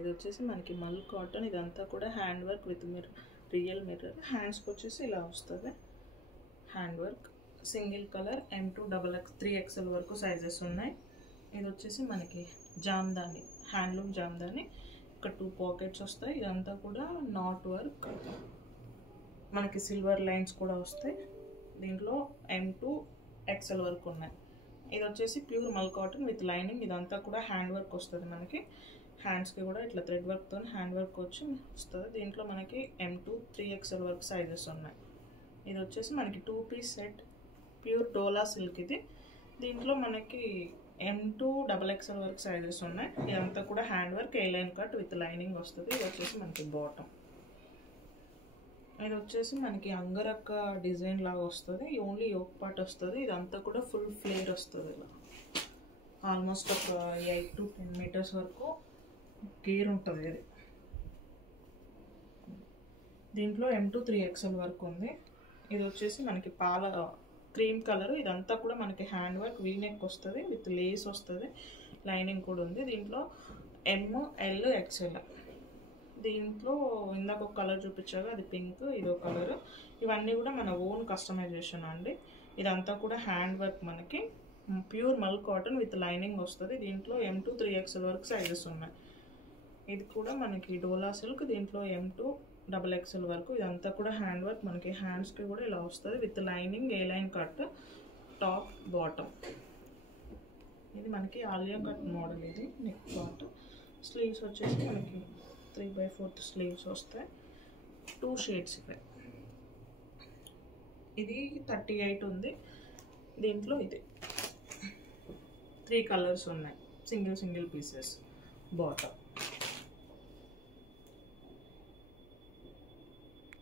ఇది వచ్చేసి మనకి మల్ కాటన్, ఇదంతా కూడా hand work with mirror, real mirror. హ్యాండ్స్కి వచ్చేసి ఇలా వస్తుంది hand work. Single colour M2 XX 3XL వరకు సైజెస్ ఉన్నాయి. ఇది వచ్చేసి మనకి జామ్దాని, హ్యాండ్లూమ్ జామ్దాని. ఇక్కడ 2 పాకెట్స్ వస్తాయి. ఇదంతా కూడా నాట్ వర్క్, మనకి సిల్వర్ లైన్స్ కూడా వస్తాయి. దీంట్లో M2 XL వరకు ఉన్నాయి. ఇది వచ్చేసి ప్యూర్ మల్ కాటన్ విత్ లైనింగ్. ఇదంతా కూడా హ్యాండ్ వర్క్ వస్తుంది మనకి. హ్యాండ్స్కి కూడా ఇట్లా థ్రెడ్ వర్క్తో హ్యాండ్ వర్క్ వచ్చి వస్తుంది. దీంట్లో మనకి M2 3XL వరకు సైజెస్ ఉన్నాయి. ఇది వచ్చేసి మనకి 2 పీస్ సెట్, ప్యూర్ డోలా సిల్క్ ఇది. దీంట్లో మనకి M2 XXL వరకు సైజెస్ ఉన్నాయి. ఇదంతా కూడా hand work, A line cut with lining వస్తుంది. ఇది వచ్చేసి మనకి బాటమ్. ఇది వచ్చేసి మనకి అంగరక్క డిజైన్ లాగా వస్తుంది. ఓన్లీ యోక్ పార్ట్ వస్తుంది. ఇదంతా కూడా ఫుల్ ఫ్లేర్ వస్తుంది. ఇలా ఆల్మోస్ట్ ఒక 8 to 10 మీటర్స్ వరకు గేర్ ఉంటుంది. ఇది దీంట్లో M2 3XL వరకు ఉంది. ఇది వచ్చేసి మనకి పాల క్రీమ్ కలర్. ఇదంతా కూడా మనకి హ్యాండ్ వర్క్, వీనెక్ వస్తుంది విత్ లేస్ వస్తుంది, లైనింగ్ కూడా ఉంది. దీంట్లో ML XL. దీంట్లో ఇందాక ఒక కలర్ చూపించాగా అది పింక్, ఇదో కలర్. ఇవన్నీ కూడా మన ఓన్ కస్టమైజేషన్ అండి. ఇదంతా కూడా హ్యాండ్ వర్క్, మనకి ప్యూర్ మల్ కాటన్ విత్ లైనింగ్ వస్తుంది. దీంట్లో M2 3XL వరకు సైజెస్ ఉన్నాయి. ఇది కూడా మనకి డోలా సిల్క్. దీంట్లో M2 XXL వరకు. ఇదంతా కూడా హ్యాండ్ వర్క్, మనకి హ్యాండ్స్కి కూడా ఇలా వస్తుంది with lining, A line cut, top bottom. ఇది మనకి ఆలియా కట్ మోడల్. ఇది నెక్ పార్ట్. స్లీవ్స్ వచ్చేసి మనకి 3/4 స్లీవ్స్ వస్తాయి. 2 షేడ్స్ ఇవే. ఇది 38 ఉంది. దీంట్లో ఇది 3 కలర్స్ ఉన్నాయి. Single pieces bottom.